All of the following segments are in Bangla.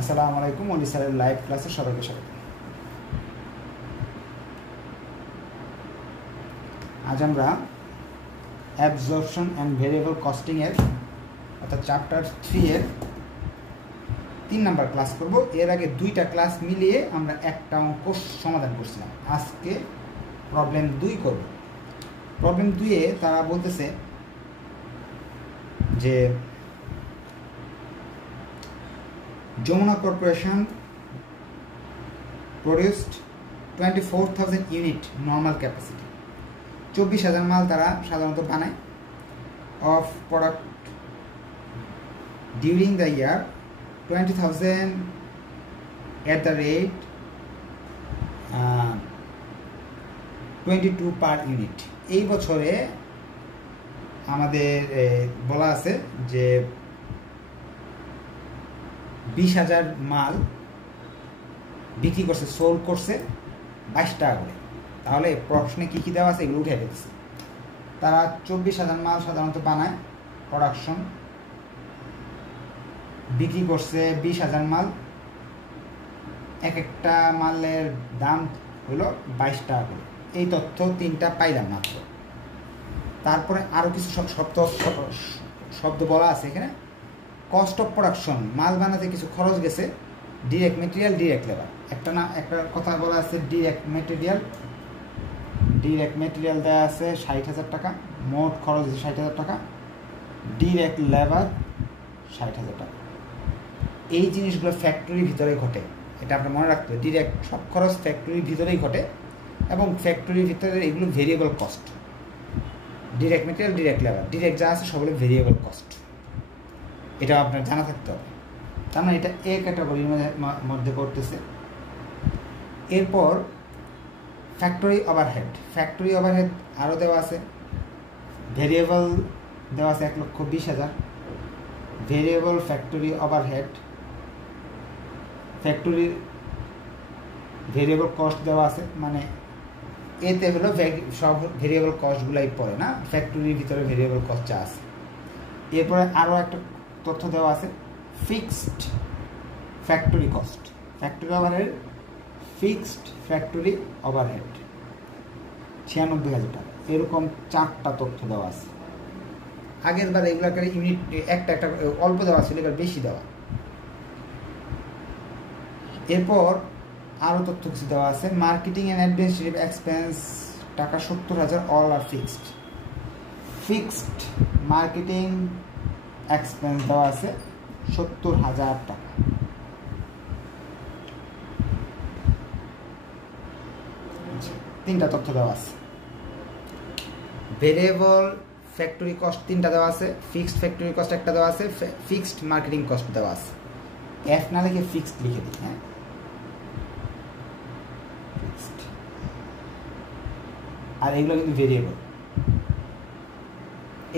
আসসালামু আলাইকুম। অলি স্যারের লাইভ ক্লাসে সবাইকে স্বাগত। আজ আমরা অ্যাবজর্পশন অ্যান্ড ভেরিয়েবল কস্টিংয়ের অর্থাৎ চ্যাপ্টার 3 এর 3 নাম্বার ক্লাস করব। এর আগে 2টা ক্লাস মিলিয়ে আমরা একটা অঙ্ক সমাধান করছিলাম। আজকে প্রবলেম 2 করব। প্রবলেম 2 এ তারা বলতেছে যে Jamuna Corporation produced 24,000 unit normal capacity. 24,000 মাল তারা সাধারণত বানায় of product during the year 20,000 at the rate 22 per unit. এই বছরে আমাদের বলা আছে যে 20,000 মাল বিক্রি করছে, সোল্ড করছে 22 টাকা করে। তাহলে প্রশ্নে কী কী দেওয়া আছে এগুলো উঠে ফেলছে। তারা 24,000 মাল সাধারণত বানায়, প্রোডাকশন বিক্রি করছে 20,000 মাল, এক একটা মালের দাম হলো 22 টাকা করে। এই তথ্য 3টা পাইলাম মাত্র। তারপরে আরও কিছু শব্দ বলা আছে এখানে। কস্ট অফ প্রোডাকশন, মাল বানাতে কিছু খরচ গেছে, ডিরেক্ট মেটেরিয়াল, ডিরেক্ট লেবার। একটা কথা বলা আছে ডিরেক্ট মেটেরিয়াল দেওয়া আছে 60,000 টাকা, মোট খরচ আছে 60,000 টাকা, ডিরেক্ট লেবার 60,000 টাকা। এই জিনিসগুলো ফ্যাক্টরির ভিতরে ঘটে, এটা আপনার মনে রাখতে হবে। ডিরেক্ট সব খরচ ফ্যাক্টরির ভিতরেই ঘটে এবং ফ্যাক্টরির ভিতরে এগুলো variable cost. Direct material, direct labour, direct যা আছে সবগুলো ভেরিয়েবল কস্ট। এটা আপনার জানা থাকতে হবে। তার মানে এটা এ ক্যাটাগরির মধ্যে পড়তেছে। এরপর ফ্যাক্টরি ওভারহেড আরও দেওয়া আছে। ভেরিয়েবল দেওয়া আছে 1,20,000 ভেরিয়েবল ফ্যাক্টরি ওভারহেড। ফ্যাক্টরির ভেরিয়েবল কস্ট দেওয়া আছে, মানে এতে হলো সব ভেরিয়েবল কস্টগুলাই পড়ে না, ফ্যাক্টরির ভিতরে ভেরিয়েবল কস্ট যা আছে। এরপরে আরও একটা তথ্য দেওয়া আছে fixed factory cost, factory overhead, fixed factory overhead 96,000 টাকা। এরকম 4টা তথ্য দেওয়া আছে। আগের বার এগুলোকে ইউনিট একটা অল্প দেওয়া ছিল, এবার বেশি দেওয়া। এরপর আরও তথ্য কিছু দেওয়া আছে। মার্কেটিং অ্যান্ড অ্যাডমিনিস্ট্রেটিভ এক্সপেন্স টাকা 70,000, অল আর ফিক্সড মার্কেটিং এক্সপেন্স দেওয়া আছে 70,000 টাকা। তিনটা তথ্য দেওয়া আছে। ভেরিয়েবল ফ্যাক্টরি কস্ট 3টা দেওয়া আছে, ফিক্সড ফ্যাক্টরি কস্ট 1টা দেওয়া আছে, ফিক্সড মার্কেটিং কস্ট দেওয়া আছে। এফ না লিখে ফিক্সড লিখে দিই। হ্যাঁ, ফিক্সড। আর এগুলো কিন্তু ভেরিয়েবল।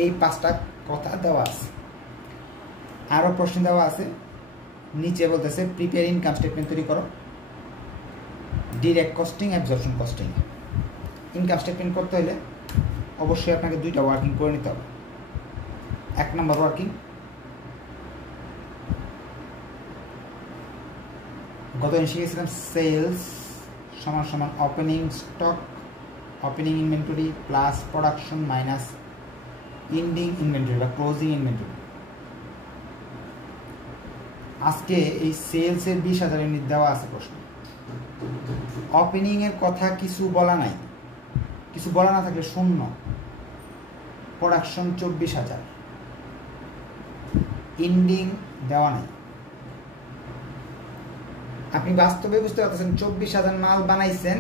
এই 5টা কথা দেওয়া আছে। আরও প্রশ্ন দেওয়া আছে, নিচে বলতেছে প্রিপেয়ার ইনকাম স্টেটমেন্ট তৈরি করো। Direct costing, absorption costing. Income statement করতে হলে অবশ্যই আপনাকে 2টা ওয়ার্কিং করে নিতে হবে। 1 নম্বর ওয়ার্কিং, গত দিন শিখেছিলাম সেলস সমান opening stock, opening inventory plus production minus ending inventory বা ক্লোজিং ইনভেন্টরি। আজকে এই সেলসের 20,000 ইউনিট দেওয়া আছে প্রশ্ন। ওপেনিংয়ের কথা কিছু বলা নাই, কিছু বলা না থাকলে শূন্য। প্রোডাকশন 24,000, এন্ডিং দেওয়া নাই। আপনি বাস্তবে বুঝতে পারতেছেন 24,000 মাল বানাইছেন,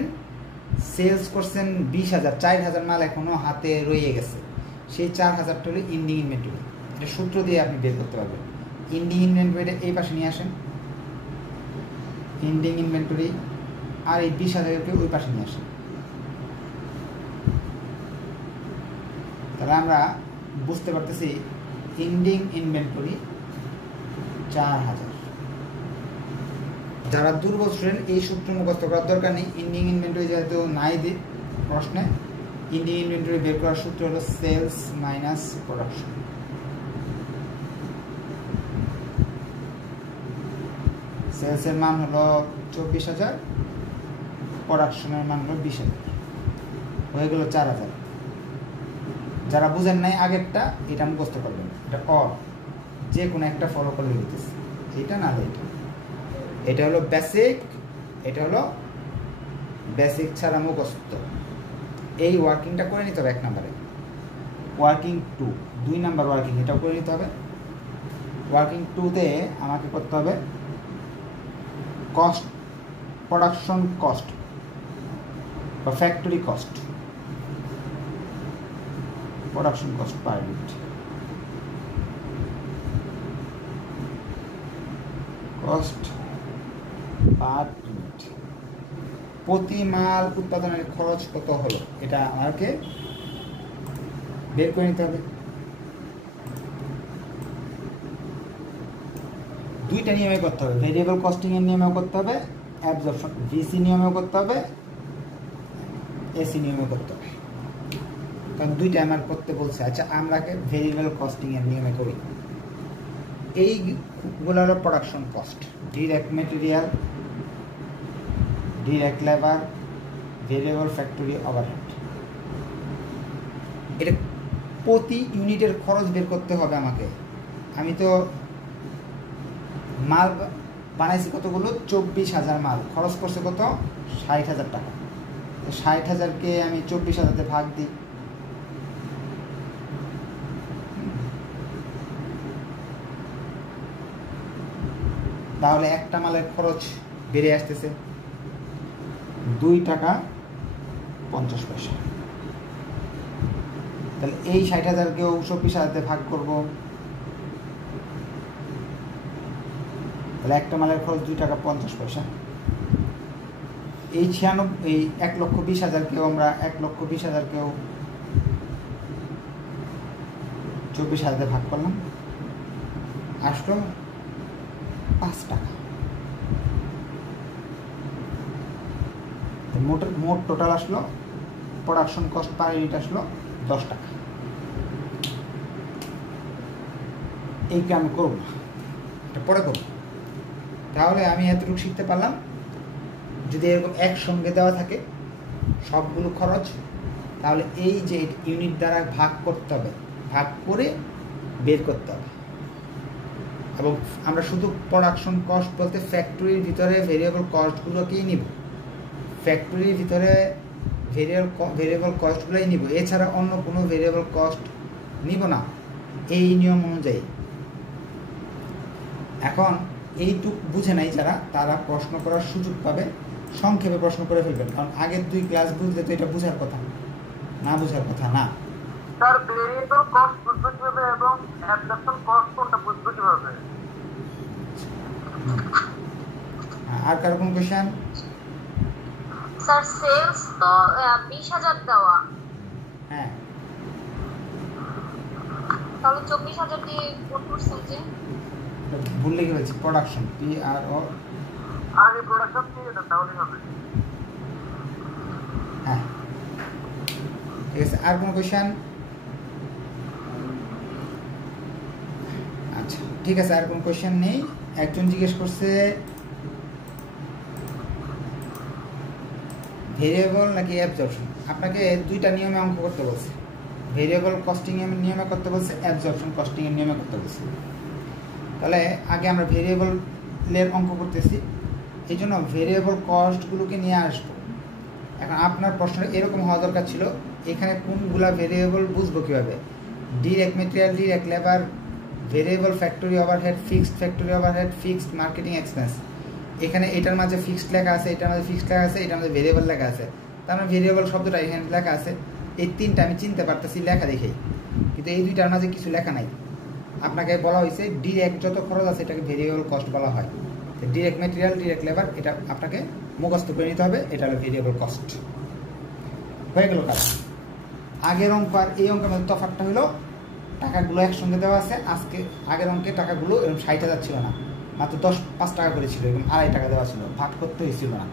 সেলস করছেন 20,000, 4,000 মাল এখনো হাতে রয়ে গেছে। সেই 4,000টা হলো এন্ডিং ইনভেন্টরি। এটা সূত্র দিয়ে আপনি বের করতে পারবেন। এন্ডিং ইনভেন্টরিটা এই পাশে নিয়ে আসেন, এন্ডিং ইনভেন্টরি, আর এই 20,000কে ওই পাশে নিয়ে আসেন। তাহলে আমরা বুঝতে পারতেছি এন্ডিং ইনভেন্টরি 4,000। যারা দুর্বল স্টুডেন্ট এই সূত্র মুখস্থ করার দরকার নেই। এন্ডিং ইনভেন্টরি যেহেতু নাই প্রশ্নে, এন্ডিং ইনভেন্টরি বের করার সূত্র হলো সেলস মাইনাস প্রোডাকশন। সেলসের মান হলো 24,000, প্রোডাকশনের মান হলো 20,000, হয়ে গেল 4,000। যারা বুঝেন নাই আগেরটা, এটা মুখস্থ করবেন, এটা অর যে কোনো একটা ফলো করে দিতেছে, এটা না এটা। এটা হলো বেসিক, এটা হলো বেসিক ছাড়া মুখস্থ। এই ওয়ার্কিংটা করে নিতে হবে 1 নম্বরে। ওয়ার্কিং 2, 2 নাম্বার ওয়ার্কিং, এটাও করে নিতে হবে। ওয়ার্কিং 2-তে আমাকে করতে হবে কস্ট, প্রোডাকশন কস্ট বা factory cost, production cost per unit, cost per unit, প্রতি মাল উৎপাদনের খরচ কত হলো এটা আমাকে বের করে নিতে হবে। 2টা নিয়মে করতে হবে, ভেরিয়েবল কস্টিং এর নিয়মেও করতে হবে, অ্যাবজর্পশন ভিসি নিয়মেও করতে হবে, এসি নিয়মেও করতে হবে, কারণ 2টা আমার করতে বলছে। আচ্ছা, আমরাকে ভেরিয়েবল কস্টিং এর নিয়মে করি। এইগুলো হলো production cost, direct material, direct labour, variable factory overhead. এটা প্রতি ইউনিটের খরচ বের করতে হবে আমাকে। আমি তো মাল বানাইছি কতগুলো, 24,000 মাল, খরচ করছে কত, 60,000 টাকা। 60,000কে আমি 24,000-তে ভাগ দিই, তাহলে একটা মালের খরচ বেড়ে আসতেছে 2 টাকা 50 পয়সা। তাহলে এই 60,000-কেও 24,000-তে ভাগ করব, তাহলে একটা মালের খরচ 2 টাকা 50 পয়সা। এই 1,20,000-কেও আমরা 1,20,000-কেও 24,000-তে ভাগ করলাম, আসলো 5 টাকা। মোট টোটাল আসলো, প্রোডাকশন কস্ট পার ইউনিট আসলো 10 টাকা। এইটা আমি করব না, এটা পরে করব। তাহলে আমি এতটুকু শিখতে পারলাম, যদি এরকম একসঙ্গে দেওয়া থাকে সবগুলো খরচ, তাহলে এই যে ইউনিট দ্বারা ভাগ করতে হবে, ভাগ করে বের করতে হবে। এবং আমরা শুধু প্রোডাকশন কস্ট বলতে ফ্যাক্টরির ভিতরে ভেরিয়েবল কস্টগুলোকেই নিব, ফ্যাক্টরির ভিতরে ভেরিয়েবল কস্টগুলোই নিব, এছাড়া অন্য কোনো ভেরিয়েবল কস্ট নিব না এই নিয়ম অনুযায়ী। এখন এইটুক বুঝে নাই যারা, তারা প্রশ্ন করার সুযোগ পাবে, সংক্ষেপে প্রশ্ন করে ফেলবেন, কারণ আগের 2 ক্লাস বুঝলে তো এটা বোঝার কথা না, বোঝার কথা না। স্যার ভেরিয়েবল কস্ট বুঝতে কিভাবে এবং অ্যাবজর্পশন কস্ট কোনটা বুঝতে কিভাবে? আর কার কোন কোশ্চেন? স্যার সেলস তো 20,000 দেওয়া, হ্যাঁ, তাহলে 24,000 দিয়ে কোন করছেন যে? ভুলে গেছি, প্রোডাকশন পি আর ও আগে প্রোডাকশন দিয়ে দাও তাহলে হবে। হ্যাঁ, ঠিক আছে। আর কোন কোশ্চেন? আচ্ছা, ঠিক আছে, আর কোন কোশ্চেন নেই। একজন জিজ্ঞেস করছে ভেরিয়েবল নাকি অ্যাবজর্পশন। আপনাকে 2টা নিয়মে অঙ্ক করতে বলছে, ভেরিয়েবল কস্টিং এর নিয়মে করতে বলছে, অ্যাবজর্পশন কস্টিং এর নিয়মে করতে বলছে। তাহলে আগে আমরা ভেরিয়েবলের অঙ্ক করতেছি, এই জন্য ভেরিয়েবল কস্টগুলোকে নিয়ে আসবো। এখন আপনার প্রশ্ন এরকম হওয়া দরকার ছিল, এখানে কোনগুলা ভেরিয়েবল বুঝবো কীভাবে, direct material, direct labour, variable factory overhead, fixed factory overhead, fixed marketing expense. এখানে এটার মাঝে ফিক্সড লেখা আছে, এটার মাঝে ফিক্সড লেখা আছে, এটার মাঝে ভেরিয়েবল লেখা আছে, তার মানে ভেরিয়েবল শব্দটা এখানে লেখা আছে। এই 3টা আমি চিনতে পারতেছি লেখা দেখেই, কিন্তু এই 2টার মাঝে কিছু লেখা নাই। আপনাকে বলা হয়েছে ডিরেক্ট যত খরচ আছে এটাকে ভেরিয়েবল কস্ট বলা হয়। ডিরেক্ট মেটেরিয়াল, ডিরেক্ট লেবার, এটা আপনাকে মুখস্থ করে নিতে হবে, এটা হলো ভেরিয়েবল কস্ট। হয়ে গেল কাজ। আগের অঙ্ক আর এই অঙ্কের মধ্যে তফাৎটা হলো টাকাগুলো একসঙ্গে দেওয়া আছে। আজকে আগের অঙ্কে টাকাগুলো এরকম 60,000 ছিল না, মাত্র 5 টাকা করে ছিল, এরকম 2.5 টাকা দেওয়া ছিল, ভাগ করতে হয়েছিল না।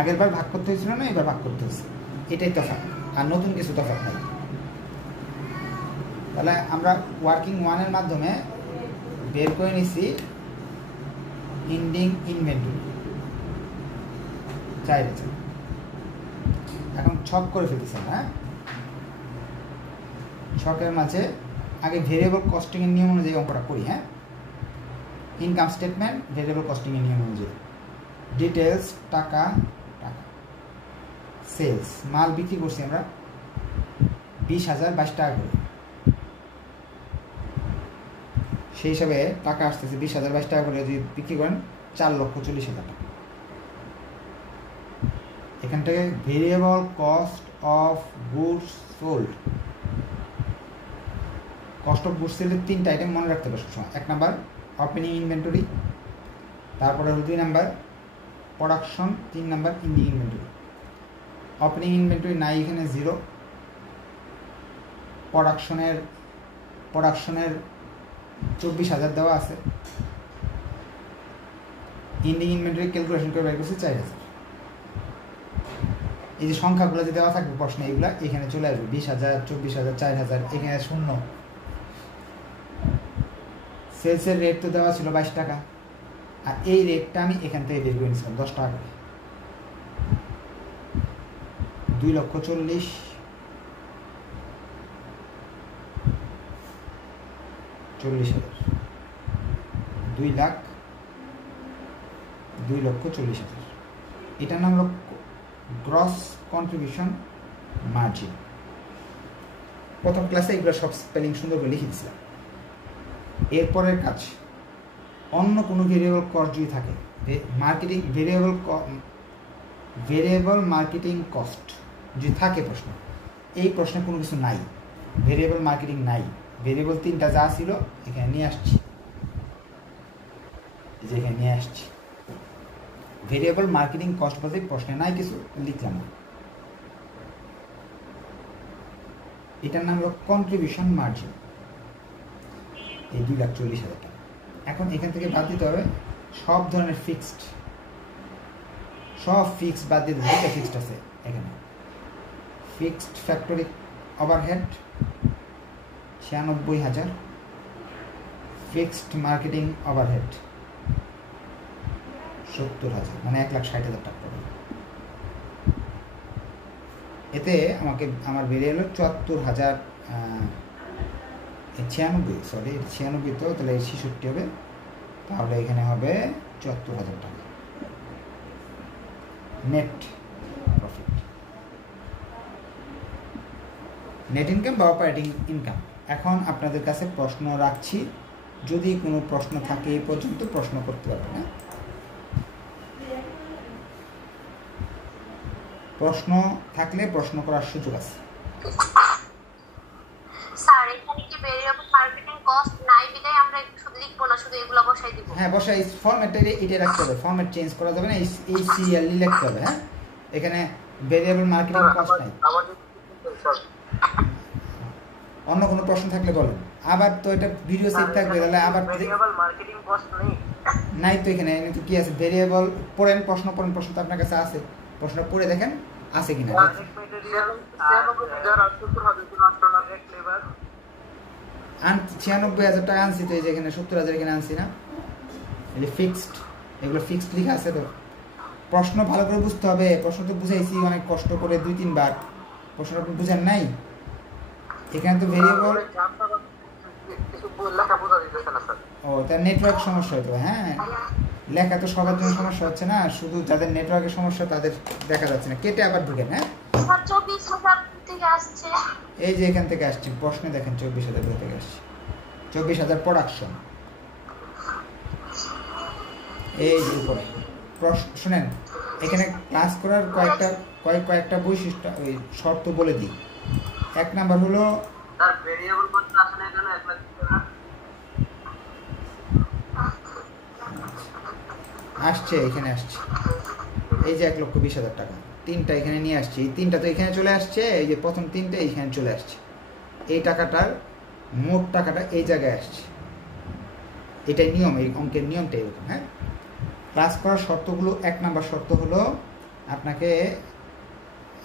আগের বার ভাগ করতে হয়েছিল না, এবার ভাগ করতে হয়েছে, এটাই তফাৎ, আর নতুন কিছু তফাৎ নাই। তাহলে আমরা ওয়ার্কিং 1-এর মাধ্যমে বের করে নিছি এন্ডিং ইনভেন্টরি 4000। এখন ছক করে ফেলতেছেন, হ্যাঁ। ছকের মাঝে আগে ভেরিয়েবল কস্টিংয়ের নিয়ম অনুযায়ী অঙ্কটা করি, হ্যাঁ। ইনকাম স্টেটমেন্ট ভেরিয়েবল কস্টিংয়ের নিয়ম অনুযায়ী, ডিটেলস টাকা টাকা, সেলস মাল বিক্রি করছি আমরা 20,000 22 টাকা করে, সেই হিসাবে টাকা আসতেছে 20,000 22 টাকা করে যদি বিক্রি করেন 4,40,000 টাকা। এখান থেকে variable cost of goods sold, cost of goods সোল্ডের 3টা আইটেম মনে রাখতে হবে সবসময়। 1 নাম্বার ওপেনিং ইনভেন্টরি, তারপরে 2 number production, 3 number ending inventory. Opening inventory নাই, এখানে 0। প্রোডাকশনের 24,000 দেওয়া আছে। এন্ডিং ইনভেন্টরি ক্যালকুলেশন করে বের করছি 4,000। এই যে সংখ্যাগুলো যে দেওয়া থাকবে প্রশ্নে, এগুলা এখানে চলে আসবে 20,000 24,000 4,000, এখানে 0। সেলসের রেট তো দেওয়া ছিল 22 টাকা, আর এই রেটটা আমি এখান থেকে বের করে নিয়েছিলাম 10 টাকা করে। 2,40,000 40,000, 2,40,000। এটার নাম হলো গ্রস কন্ট্রিবিউশন মার্জিন। প্রথম ক্লাসে এগুলো সব স্পেলিং সুন্দর করে লিখে দিয়েছিলাম। এরপরের কাজ, অন্য কোনো ভেরিয়েবল কস্ট যদি থাকে, মার্কেটিং ভেরিয়েবল মার্কেটিং কস্ট যদি থাকে প্রশ্ন, এই প্রশ্নে কোনো কিছু নাই, ভেরিয়েবল মার্কেটিং নাই। ভেরিয়েবল 3টা যা ছিল এখানে নিয়ে আসছি, যেখানে নিয়ে আসছি ভেরিয়েবল মার্কেটিং কস্ট বলতে প্রশ্নে নাই কিছু, লিখলাম না। এটার নাম হলো কন্ট্রিবিউশন মার্জিন, এই 2,40,000 টাকা। এখন এখান থেকে বাদ দিতে হবে সব ধরনের ফিক্সড, সব ফিক্সড বাদ দিতে হবে। এটা ফিক্সড আছে এখানে, fixed factory overhead 96,000, fixed marketing overhead 70,000, মানে 1,60,000 টাকা করে। এতে আমাকে আমার বেরিয়ে এলো 96,000, সরি 96 তো, তাহলে 66 হবে, তাহলে এখানে হবে 74,000 টাকা নেট প্রফিট, নেট ইনকাম বা অপারেটিং ইনকাম। এখন আপনাদের কাছে প্রশ্ন রাখছি, যদি কোনো প্রশ্ন থাকে এই পর্যন্ত প্রশ্ন করতে পারবেন না। প্রশ্ন থাকলে প্রশ্ন করার সুযোগ আছে। স্যার এখানে কি ভেরিয়েবল মার্কেটিং কস্ট নাই বিদায় আমরা শুধু লিখবো না, শুধু এগুলো বসাই দিব? হ্যাঁ বসাই, ফরম্যাটে এটা রাখতে হবে, ফরম্যাট চেঞ্জ করা যাবে না, এই সিরিয়ালি লিখতে হবে। হ্যাঁ এখানে ভেরিয়েবল মার্কেটিং কস্ট নাই। অন্য কোনো প্রশ্ন থাকলে বলেন। আবার তো এটা ভিডিও সেভ থাকবে, তাহলে আবার ভেরিয়েবল মার্কেটিং কস্ট নেই, নাই তো এখানে তো কি আছে, ভেরিয়েবল পড়েন, প্রশ্ন তো আপনার কাছে আছে, প্রশ্ন পড়ে দেখেন আছে কিনা। আনছি 96,000 টাকা আনছি তো, এই যে এখানে 70,000 এখানে আনছি না, এই যে ফিক্সড, এগুলো ফিক্সড লেখা আছে। তো প্রশ্ন ভালো করে বুঝতে হবে, প্রশ্ন তো বুঝাইছি অনেক কষ্ট করে 2-3 বার, প্রশ্ন আপনি বুঝেন নাই। এখানে তো ভেরিয়েবল, ও তার নেটওয়ার্ক সমস্যা হতো। হ্যাঁ লেখা তো সবার জন্য সমস্যা হচ্ছে না, শুধু যাদের নেটওয়ার্কের সমস্যা তাদের দেখা যাচ্ছে না। কেটে আবার ঢুকেন। হ্যাঁ 24,000 থেকে আসছে, এই যে এখান থেকে আসছে প্রশ্নে দেখেন 24,000 থেকে আসছে, 24,000 প্রোডাকশন। এই যে উপরে প্রশ্ন শুনেন, এখানে ক্লাস করার কয়েকটা বৈশিষ্ট্য ওই শর্ত বলে দিই। 1 নাম্বার হলো তার ভেরিয়েবল কস্ট আসলে এখানে 1 লাখ টাকা আসছে, এখানে আসছে এই যে 1,20,000 টাকা, 3টা এখানে নিয়ে আসছে, এই 3টা তো এখানে চলে আসছে, এই যে প্রথম 3টে এইখানে চলে আসছে, এই টাকাটার মোট টাকাটা এই জায়গায় আসছে। এটাই নিয়ম, এই অঙ্কের নিয়মটা এরকম। হ্যাঁ ক্লাস করার শর্তগুলো, 1 নাম্বার শর্ত হলো আপনাকে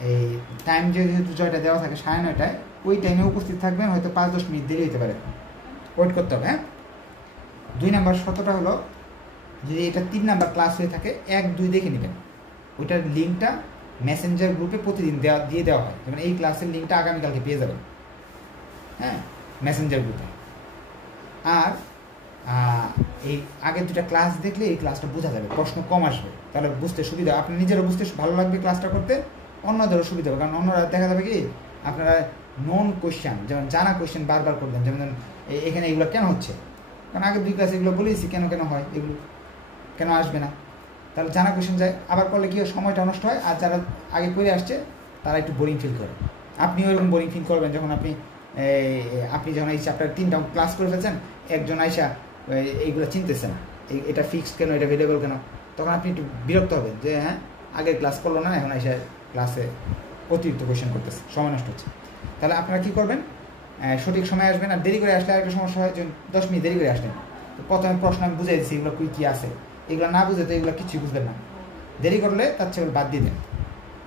এই টাইম যেহেতু জয়টা দেওয়া থাকে 9:30, ওই টাইমে উপস্থিত থাকবেন, হয়তো 5-10 মিনিট দেরি হতে পারে, ওয়েট করতে হবে। হ্যাঁ 2 নাম্বার শর্তটা হলো যদি এটা 3 নাম্বার ক্লাস হয়ে থাকে 1, 2 দেখে নেবেন, ওইটার লিঙ্কটা মেসেঞ্জার গ্রুপে প্রতিদিন দিয়ে দেওয়া হয়। যেমন এই ক্লাসের লিঙ্কটা আগামীকালকে পেয়ে যাবেন, হ্যাঁ, মেসেঞ্জার গ্রুপে। আর এই আগের 2টা ক্লাস দেখলে এই ক্লাসটা বোঝা যাবে, প্রশ্ন কম আসবে, তাহলে বুঝতে সুবিধা, আপনি নিজেরও বুঝতে ভালো লাগবে ক্লাসটা করতে, অন্যদেরও সুবিধা হবে। কারণ অন্যরা দেখা যাবে কি আপনারা নন কোয়েশ্চেন, যেমন জানা কোয়েশ্চেন বারবার করবেন, যেমন এখানে এগুলো কেন হচ্ছে, কারণ আগের 2 ক্লাসে এগুলো বলেছি কেন কেন হয়, এগুলো কেন আসবে না, তাহলে জানা কোয়েশ্চেন যায় আবার করলে কি সময়টা নষ্ট হয়, আর যারা আগে করে আসছে তারা একটু বোরিং ফিল করে। আপনিও এরকম বোরিং ফিল করবেন যখন আপনি যখন এই চ্যাপ্টার 3টা ক্লাস করে ফেলছেন, একজন আইসা এইগুলো চিনতেছে না, এটা ফিক্সড কেন, এটা ভেরিয়েবল কেন, তখন আপনি একটু বিরক্ত হবেন যে হ্যাঁ আগের ক্লাস করলো না, এখন আইসা ক্লাসে অতিরিক্ত কোয়েশ্চেন করতেছে, সময় নষ্ট হচ্ছে। তাহলে আপনারা কী করবেন, সঠিক সময় আসবেন। আর দেরি করে আসলে আরেকটা সমস্যা হয় যে 10 মিনিট দেরি করে আসলেন, তো প্রথমে প্রশ্ন আমি বুঝাই দিচ্ছি এগুলো কী আছে, এগুলো না বুঝে তো এগুলো কিছুই বুঝবেন না। দেরি করলে তার চেয়ে বাদ দিয়ে দেন,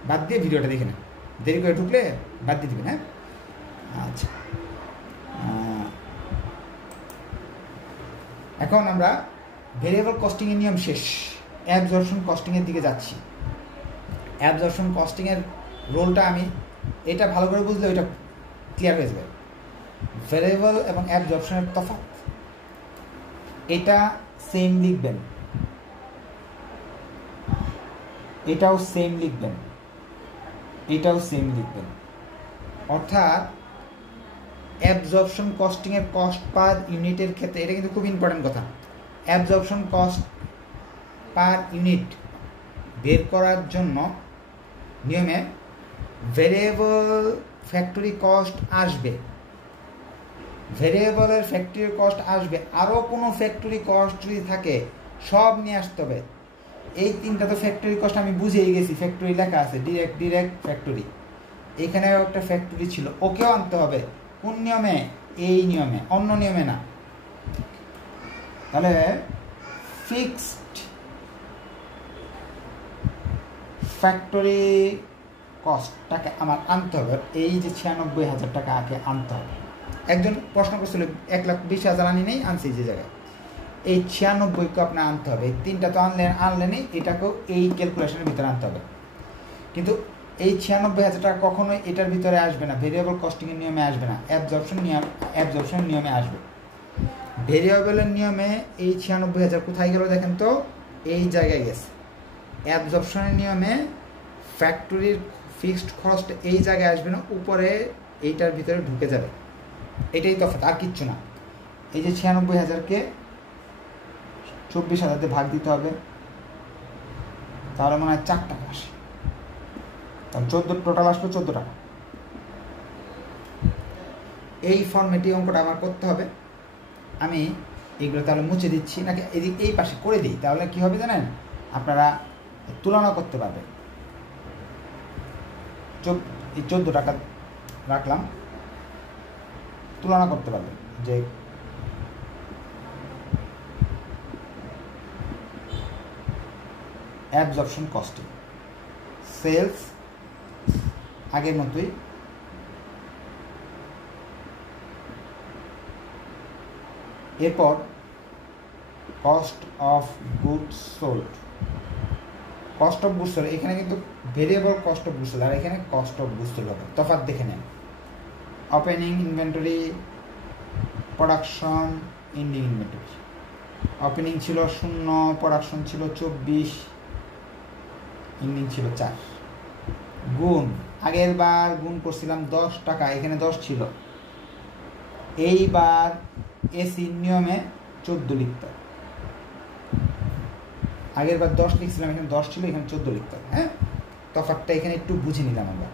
বাদ দিয়ে ভিডিওটা দেখে নেন, দেরি করে ঢুকলে বাদ দিয়ে দেবেন। হ্যাঁ, আচ্ছা, এখন আমরা ভেরিয়েবল কস্টিংয়ের নিয়ম শেষ, অ্যাবজর্পশন কস্টিংয়ের দিকে যাচ্ছি। অ্যাবজর্পশন কস্টিংয়ের রোলটা আমি এটা ভালো করে বুঝলে ওইটা ক্লিয়ার হয়ে যাবে। ভেরিয়েবল এবং অ্যাবজর্পশনের তফাৎ, এটা সেম লিখবেন, এটাও সেম লিখবেন, এটাও সেম লিখবেন। অর্থাৎ অ্যাবজর্পশন কস্টিংয়ের কস্ট পার ইউনিটের ক্ষেত্রে, এটা কিন্তু খুব ইম্পর্টেন্ট কথা, অ্যাবজর্পশন কস্ট পার ইউনিট বের করার জন্য নিয়মে ভেরিয়েবল ফ্যাক্টরি কস্ট আসবে, ভেরিয়েবলের ফ্যাক্টরি কস্ট আসবে, আরও কোনো ফ্যাক্টরি কস্ট যদি থাকে সব নিয়ে আসতে হবে। এই 3টা তো ফ্যাক্টরি কস্ট আমি বুঝেই গেছি, ফ্যাক্টরি লেখা আছে, ডিরেক্ট ফ্যাক্টরি, এখানেও একটা ফ্যাক্টরি ছিল, ওকেও আনতে হবে। কোন নিয়মে? এই নিয়মে, অন্য নিয়মে না। তাহলে ফিক্সড ফ্যাক্টরি কস্টটাকে আমার আনতে হবে, এই যে 96,000 টাকা আগে আনতে হবে। একজন প্রশ্ন করছিল 1,20,000 আনি নেই, আনছি যে জায়গায়, এই 96কে আপনার আনতে হবে। এই 3টা তো আনলেনই, এটাকেও এই ক্যালকুলেশনের ভিতরে আনতে হবে। কিন্তু এই 96,000 টাকা কখনোই এটার ভিতরে আসবে না, ভেরিয়েবল কস্টিংয়ের নিয়মে আসবে না, অ্যাবজর্পশনের নিয়মে আসবে। ভেরিয়েবলের নিয়মে এই 96,000 কোথায় গেল দেখেন তো, এই জায়গায় গেছে। অ্যাবজর্পশনের নিয়মে ফ্যাক্টরির ফিক্সড কস্ট এই জায়গায় আসবে না, উপরে এইটার ভিতরে ঢুকে যাবে। এটাই তফাৎ, আর কিচ্ছু না। এই যে 96,000কে 24,000 দিয়ে ভাগ দিতে হবে, তাহলে মনে হয় 4 টাকা আসে, তাহলে 14 টোটাল আসলো 14 টাকা। এই ফর্মেটে অঙ্কটা আমার করতে হবে। আমি এইগুলো তাহলে মুছে দিচ্ছি, নাকি এদিক এই পাশে করে দিই, তাহলে কি হবে জানেন, আপনারা তুলনা করতে পারবেন। 14 টাকা রাখলাম, তুলনা করতে পারবেন যে অ্যাবজর্পশন কস্টিং, সেলস আগের মতোই, এরপর cost of goods sold, cost of goods sold, এখানে কিন্তু variable cost of goods sold, আর এখানে কস্ট অফ গুডস সোল্ড হবে, তফাৎ দেখে নেন। Opening inventory, production, ending inventory. Opening ছিল 0, প্রোডাকশন ছিল 24, এন্ডিং ছিল 4। গুণ, আগের বার গুণ করছিলাম 10 টাকা, এখানে 10 ছিল, এইবার এসি নিয়মে 14 লিখতে হবে। আগের বার 10 লিখছিলাম, এখানে 10 ছিল, এখানে 14 লিখতে হবে। হ্যাঁ, তফাৎটা এখানে একটু বুঝে নিলাম আমরা।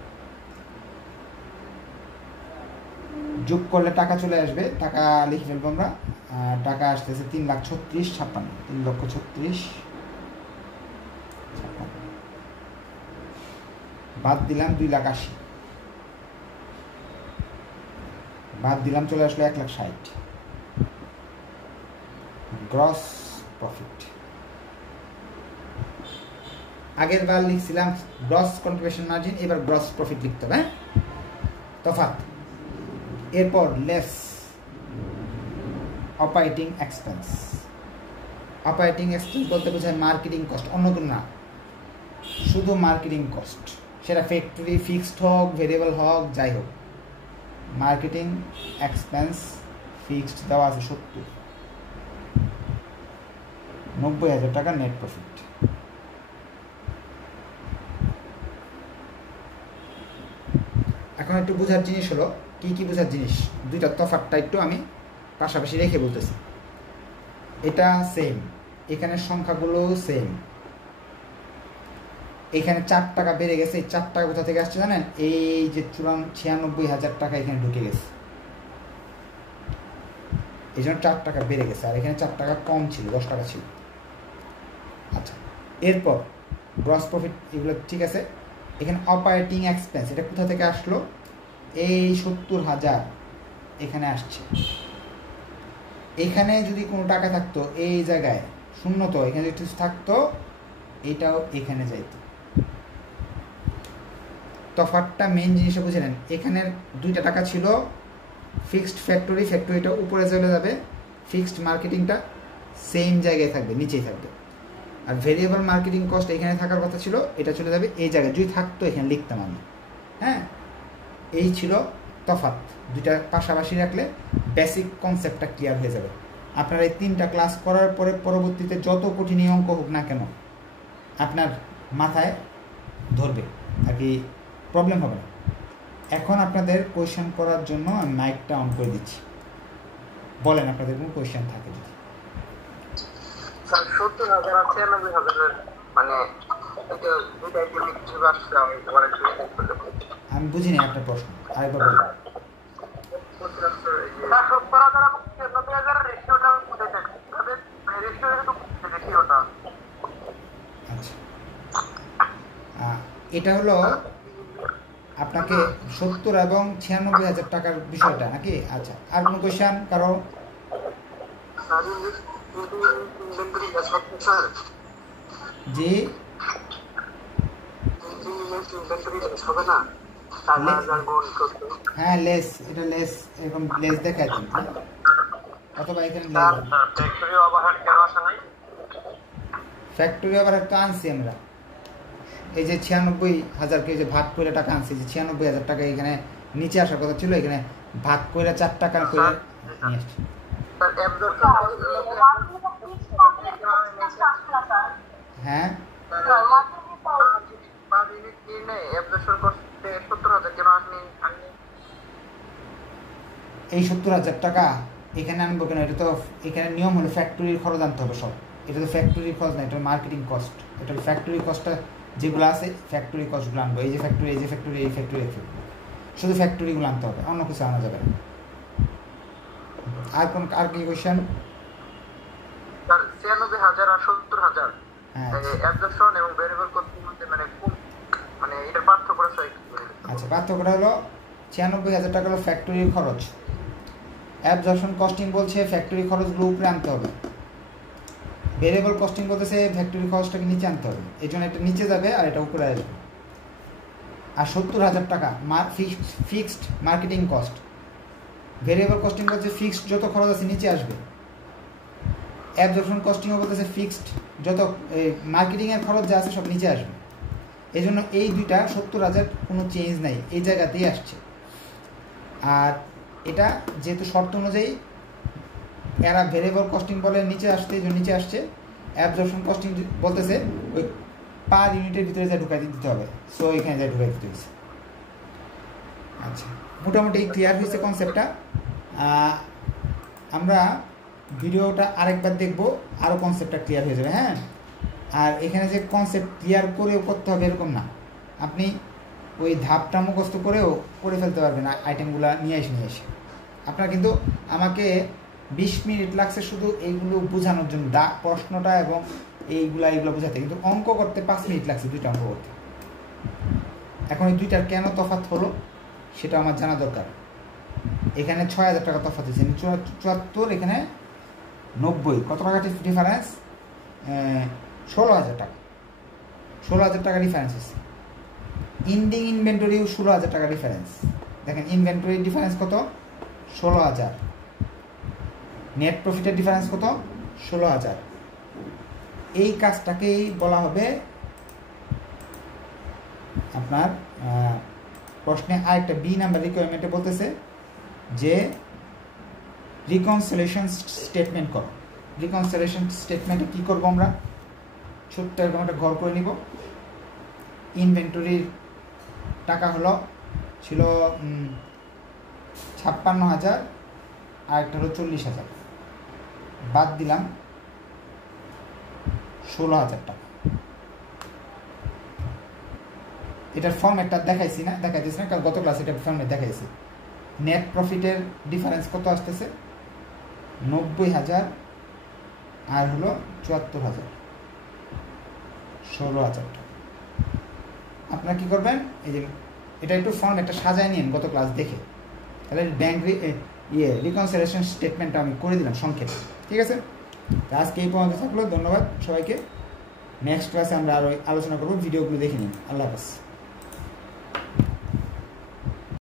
যোগ করলে টাকা চলে আসবে, টাকা লিখে ফেলবো আমরা। টাকা আসতেছে 3,36,56, 3,36,56। বাদ দিলাম 2,80,000, বাদ দিলাম চলে আসলো 1,60,000। গ্রস প্রফিট, আগের বার লিখছিলাম গ্রস কন্ট্রিবিউশন মার্জিন, এবার গ্রস প্রফিট লিখতে হবে। তফাৎ, এরপর less operating expense, operating expense বলতে বোঝায় মার্কেটিং কস্ট, অন্য কোনো না, শুধু মার্কেটিং কস্ট, সেটা ফ্যাক্টরি ফিক্সড হোক ভেরিয়েবল হোক যাই হোক। মার্কেটিং এক্সপেন্স ফিক্সড দেওয়া আছে 90,000 টাকা নেট প্রফিট। এখন একটু বোঝার জিনিস হলো, কি কি বোঝার জিনিস, দুইটা তফাৎটা একটু আমি পাশাপাশি রেখে বলতেছি। এটা সেম, এখানের সংখ্যাগুলো সেম, এখানে 4 টাকা বেড়ে গেছে। এই 4 টাকা কোথা থেকে আসছে জানেন? এই যে 96,000 টাকা এখানে ঢুকে গেছে, এই জন্য 4 টাকা বেড়ে গেছে, আর এখানে 4 টাকা কম ছিল, 10 টাকা ছিল। আচ্ছা, এরপর গ্রস প্রফিট এগুলো ঠিক আছে। এখানে অপারেটিং এক্সপেন্স, এটা কোথা থেকে আসলো? এই 70,000 এখানে আসছে। এখানে যদি কোনো টাকা থাকতো এই জায়গায় শূন্য, তো এখানে যদি থাকতো এটাও এখানে যাইতো। তফাৎটা মেইন জিনিসটা বুঝলেন। এখানের 2টা টাকা ছিল ফিক্সড ফ্যাক্টরি, ফ্যাক্টরিটা উপরে চলে যাবে, ফিক্সড মার্কেটিংটা সেম জায়গায় থাকবে, নিচেই থাকবে। আর ভেরিয়েবল মার্কেটিং কস্ট এখানে থাকার কথা ছিল, এটা চলে যাবে এই জায়গায়। যদি থাকতো এখানে লিখতাম আমি, হ্যাঁ। এই ছিল তফাৎ, 2টা পাশাপাশি রাখলে বেসিক কনসেপ্টটা ক্লিয়ার হয়ে যাবে। আপনার এই 3টা ক্লাস করার পরে পরবর্তীতে যত কঠিন অঙ্ক হোক না কেন আপনার মাথায় ধরবে আর কি, প্রবলেম হবে না। এখন আপনাদের কোয়েশ্চেন করার জন্য আমি মাইকটা অন করে দিচ্ছি, বলেন আপনাদের কোনো কোয়েশ্চেন থাকে যদি। স্যার 70,000 আর 96,000 মানে এটা দুইটা কিভাবে আসছে আমি তোমার একটু আমি বুঝিনি আপনার প্রশ্ন, আরেকবার বলুন। স্যার 70,000 আর 96,000 রেশিওটা কোথায় থাকে? তবে রেশিওটা তো রেশিওটা আচ্ছা, এটা হলো আপনাকে 70 এবং 96,000 টাকার বিষয়টা নাকি? আচ্ছা, আর কোনো কোয়েশ্চেন কারো? জি, হ্যাঁ লেস, এটা লেস, এরকম লেস দেখাই দিন, অথবা এখানে ফ্যাক্টরি ওভারহেড কেন আসে নাই? ফ্যাক্টরি ওভারহেড তো আনছি আমরা, এই যে 96,000কে যে ভাগ করে টাকা আনছি, যে 96,000 টাকা এখানে নিচে আসার কথা ছিল, এখানে ভাগ করে 4 টাকা করে নিয়ে আসছি। হ্যাঁ, এই 70,000 টাকা এখানে আনবো কেন? এটা তো এখানে নিয়ম হলো ফ্যাক্টরির খরচ আনতে হবে সব। এটা তো ফ্যাক্টরির খরচ না, এটা মার্কেটিং কস্ট। এটা ফ্যাক্টরি কস্টটা যেগুলো আছে ফ্যাক্টরি কস্টগুলো আনবো। এই যে ফ্যাক্টরি, এই যে ফ্যাক্টরি, এই ফ্যাক্টরি, এই ফ্যাক্টরি, শুধু ফ্যাক্টরিগুলো আনতে হবে, অন্য কিছু আনা যাবে না। আর কি কোয়েশ্চেন? 96,000 আর 70,000 অ্যাবজর্পশন এবং ভেরিয়েবল কস্টের মধ্যে মানে এটার পার্থক্যটা কি? আচ্ছা, পার্থক্যটা হলো 96,000 টাকা হলো ফ্যাক্টরির খরচ, অ্যাবজর্পশন কস্টিং বলছে ফ্যাক্টরি খরচগুলো উপরে আনতে হবে, ভেরিয়েবল কস্টিং বলতেছে ফ্যাক্টরি খরচটাকে নিচে আনতে হবে। এই জন্য এটা নিচে যাবে আর এটা উপরে আসবে। আর 70,000 টাকা fixed marketing cost, variable costing বলছে ফিক্সড যত খরচ আছে নিচে আসবে, অ্যাবজর্পশন কস্টিংও বলতেছে ফিক্সড যত মার্কেটিংয়ের খরচ যা আছে সব নিচে আসবে। এই জন্য এই দুইটা 70,000 কোনো চেঞ্জ নাই, এই জায়গাতেই আসছে। আর এটা যেহেতু শর্ত অনুযায়ী এরা ভেরিয়েবল কস্টিং বলে নিচে আসতে, এই জন্য নিচে আসছে। অ্যাবজর্পশন কস্টিং বলতেছে ওই পার ইউনিটের ভিতরে যা ঢুকাই দিতে হবে, সো এখানে যা ঢুকাই দিতে হয়েছে। আচ্ছা, মোটামুটি ক্লিয়ার হয়েছে কনসেপ্টটা। আমরা ভিডিওটা আরেকবার দেখবো, আরও কনসেপ্টটা ক্লিয়ার হয়ে যাবে। হ্যাঁ, আর এখানে যে কনসেপ্ট ক্লিয়ার করেও করতে হবে এরকম না, আপনি ওই ধাপটা মুখস্থ করেও করে ফেলতে পারবেন আইটেমগুলো নিয়ে এসে। আপনার কিন্তু আমাকে 20 মিনিট লাগছে শুধু এইগুলো বোঝানোর জন্য, প্রশ্নটা এবং এইগুলো বোঝাতে, কিন্তু অঙ্ক করতে 5 মিনিট লাগছে, 2টা অঙ্ক করতে। এখন এই 2টার কেন তফাৎ হলো সেটা আমার জানা দরকার। এখানে 6,000 টাকা তফাৎ হয়েছে, 74, এখানে 90, কত টাকা ডিফারেন্স? 16,000 টাকা, 16,000 টাকা ডিফারেন্স হয়েছে। ইন্ডিং ইনভেন্টরিও 16,000 টাকা ডিফারেন্স। দেখেন ইনভেন্টরির ডিফারেন্স কত? 16,000। নেট প্রফিটের ডিফারেন্স কত? 16,000। এই কাজটাকেই বলা হবে আপনার প্রশ্নে আরেকটা বি নাম্বার রিকোয়ারমেন্টে বলতেছে যে রিকনসিলিয়েশন স্টেটমেন্ট করো। রিকনসিলিয়েশন স্টেটমেন্টে কী করবো আমরা? ছোট্ট এরকম একটা ঘর করে নিব। ইনভেন্টরির টাকা ছিল 56,000, আর একটা হলো 40,000, বাদ দিলাম 16,000 টাকা। এটার ফর্ম একটা দেখাইছি না, দেখাইতেছি না, কারণ গত ক্লাসে এটা ফর্মে দেখাইছি। নেট প্রফিটের ডিফারেন্স কত আসতেছে? 90,000 আর হলো 74,000, 16,000 টাকা। আপনারা কী করবেন? এই যে এটা একটু ফর্ম একটা সাজায় নিন গত ক্লাস দেখে, তাহলে ব্যাংক রিকনসিলিয়েশন স্টেটমেন্টটা আমি করে দিলাম সংক্ষেপে। ঠিক আছে, আজকে এই পর্যন্ত থাকলো। ধন্যবাদ সবাইকে। নেক্সট ক্লাসে আমরা আরও আলোচনা করবো। ভিডিওগুলো দেখে নিন। আল্লাহ হাফেজ।